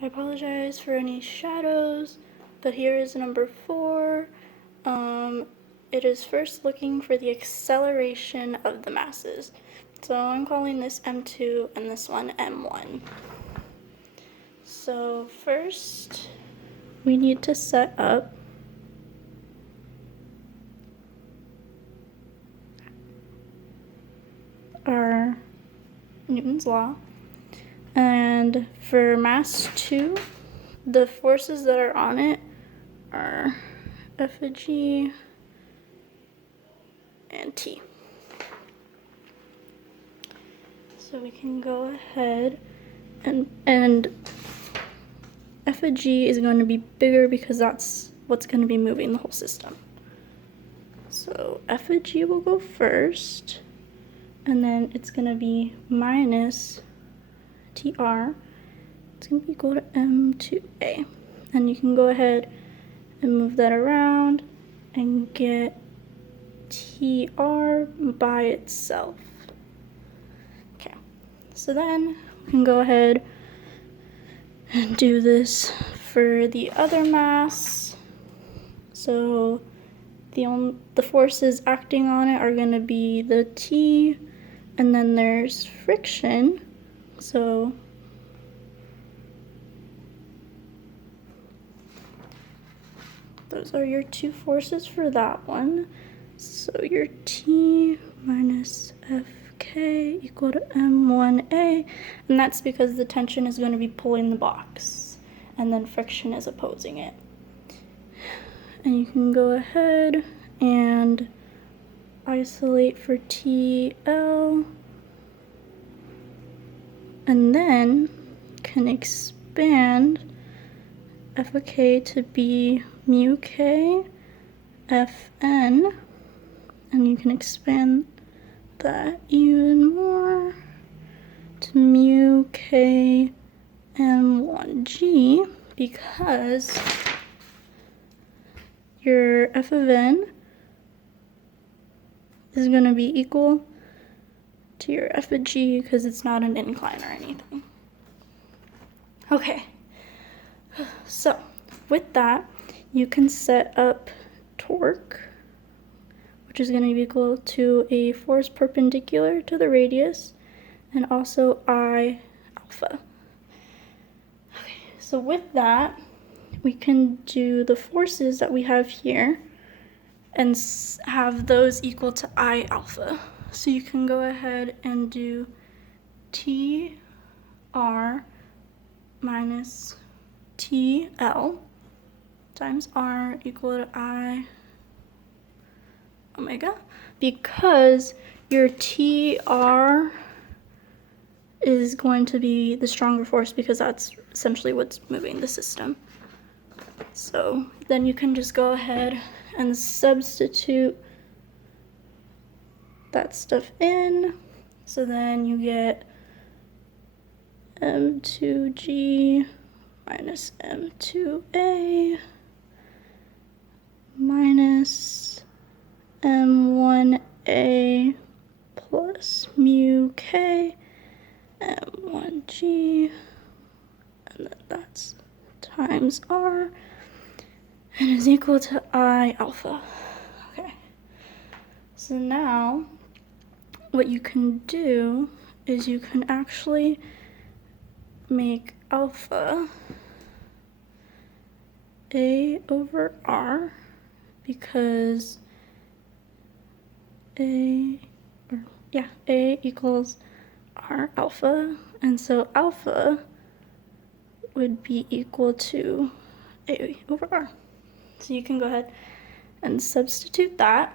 I apologize for any shadows, but here is number 4. It is first looking for the acceleration of the masses. So I'm calling this M2 and this one M1. So first, we need to set up our Newton's law. And for mass 2, the forces that are on it are F of G and T. So we can go ahead and F of G is going to be bigger because that's what's going to be moving the whole system. So F of G will go first, and then it's going to be minus TR. It's going to be equal to M2A. And you can go ahead and move that around and get TR by itself. Okay, so then we can go ahead and do this for the other mass. So the forces acting on it are going to be the T, and then there's friction. So those are your two forces for that one. So your T minus Fk equal to M1A, and that's because the tension is going to be pulling the box, and then friction is opposing it. And you can go ahead and isolate for TL, and then can expand F of K to be mu K Fn, and you can expand that even more to mu K M1G, because your F of N is going to be equal to your F of G because it's not an incline or anything. Okay, so with that, you can set up torque, which is going to be equal to a force perpendicular to the radius, and also I alpha. Okay, so with that, we can do the forces that we have here and have those equal to I alpha. So you can go ahead and do TR minus TL times R equal to I omega, because your TR is going to be the stronger force because that's essentially what's moving the system. So then you can just go ahead and substitute that stuff in. So then you get M2G minus M2A minus M1A plus mu K M1G, and then that's times R, and is equal to I alpha. Okay, so now what you can do is you can actually make alpha A over R, because A equals R alpha, and so alpha would be equal to A over R. So you can go ahead and substitute that.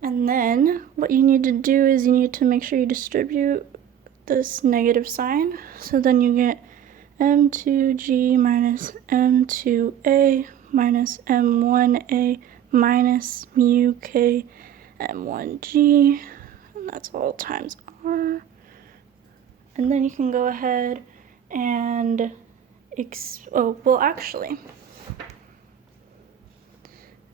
And then what you need to do is you need to make sure you distribute this negative sign. So then you get M2G minus M2A minus M1A minus mu K M1G, and that's all times R. And then you can go ahead and actually,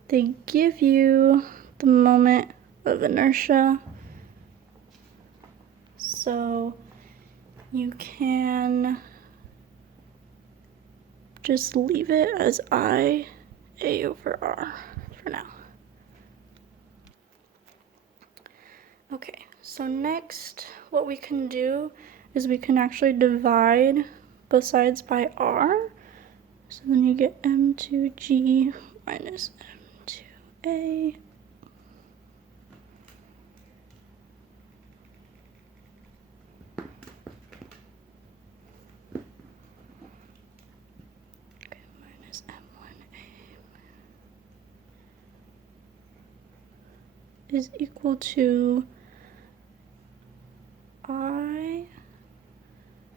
they give you the moment of inertia, so you can just leave it as I A over R for now. Okay, so next what we can do is we can actually divide both sides by R. So then you get M2G minus M2A. Okay, minus M1A is equal to I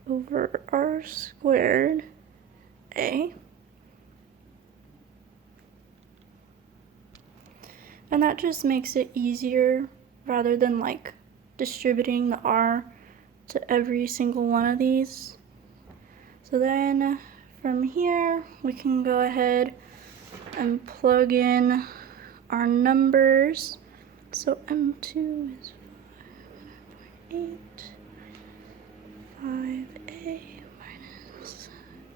over R squared A. And that just makes it easier rather than like distributing the R to every single one of these. So then from here, we can go ahead and plug in our numbers. So M2 is 5.8, 5A minus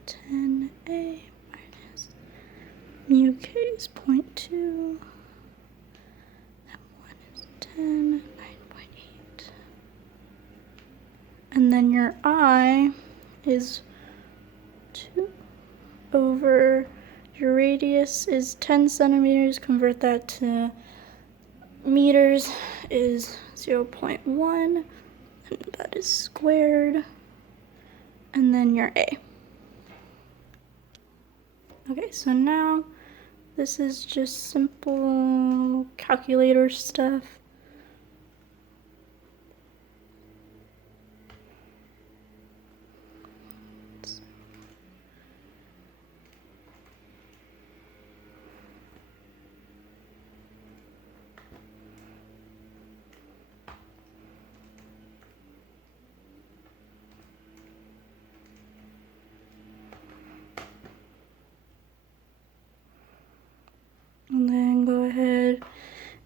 10A minus mu K is 0.2. 10, 9.8. And then your I is 2 over your radius is 10 centimeters. Convert that to meters is 0.1, and that is squared. And then your A. Okay, so now this is just simple calculator stuff. And then go ahead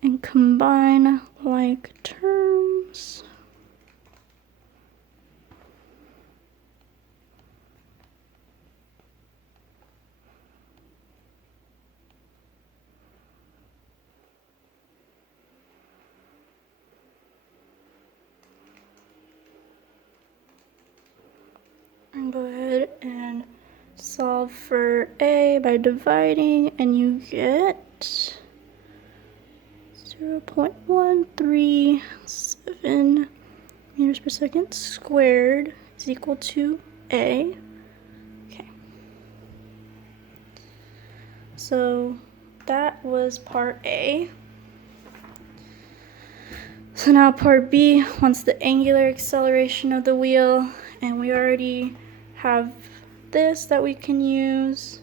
and combine like terms. And go ahead and solve for A by dividing, and you get 0.137 meters per second squared is equal to A. Okay. So that was part A. So now part B wants the angular acceleration of the wheel, and we already have this that we can use.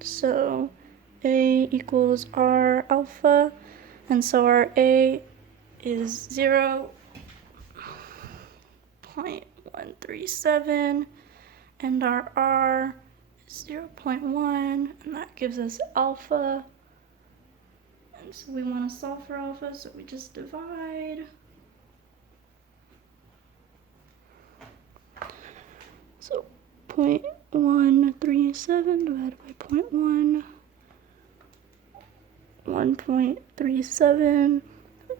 So A equals R alpha, and so our A is 0.137, and our R is 0.1, and that gives us alpha. And so we want to solve for alpha, so we just divide. So 0.137 divided by 0.1, 1.37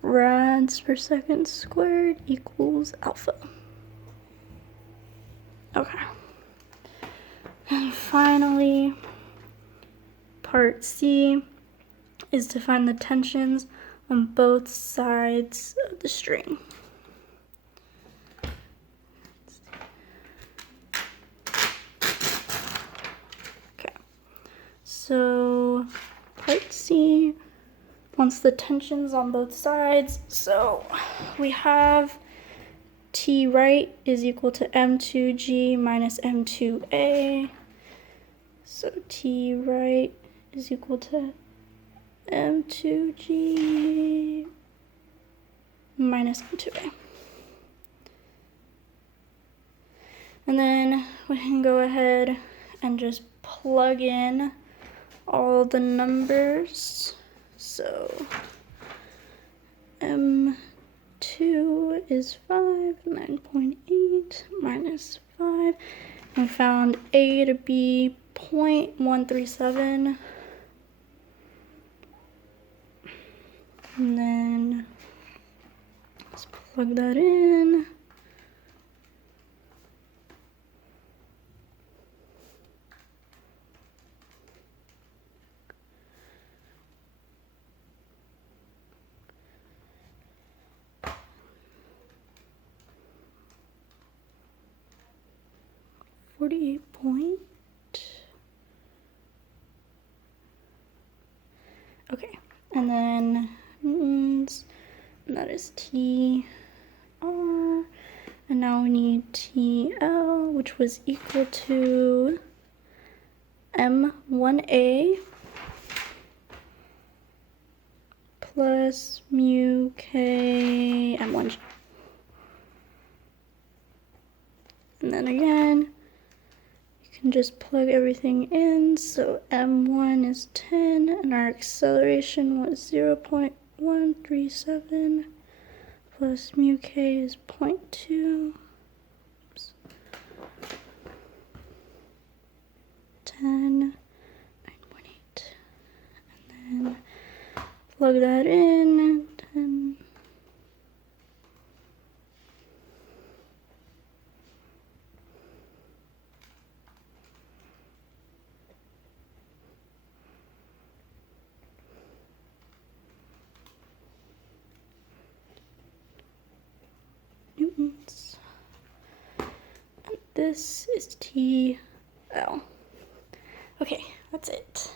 rads per second squared equals alpha. Okay. And finally, part C is to find the tensions on both sides of the string. Okay, so part C wants the tensions on both sides. So we have T right is equal to M2G minus M2A. So T right is equal to M2G minus M2A. And then we can go ahead and just plug in all the numbers. So M2 is 5, 9.8 minus 5 We found A to be 0.137. And then let's plug that in. .48. Okay, and then newtons, and that is T R, and now we need TL, which was equal to M1A plus mu K M1G. And then again, you can just plug everything in. So M1 is 10, and our acceleration was 0.137 plus mu K is 0.2. Oops. 10, 9.8. And then plug that in. 10. Newtons. And this is TL. Okay, that's it.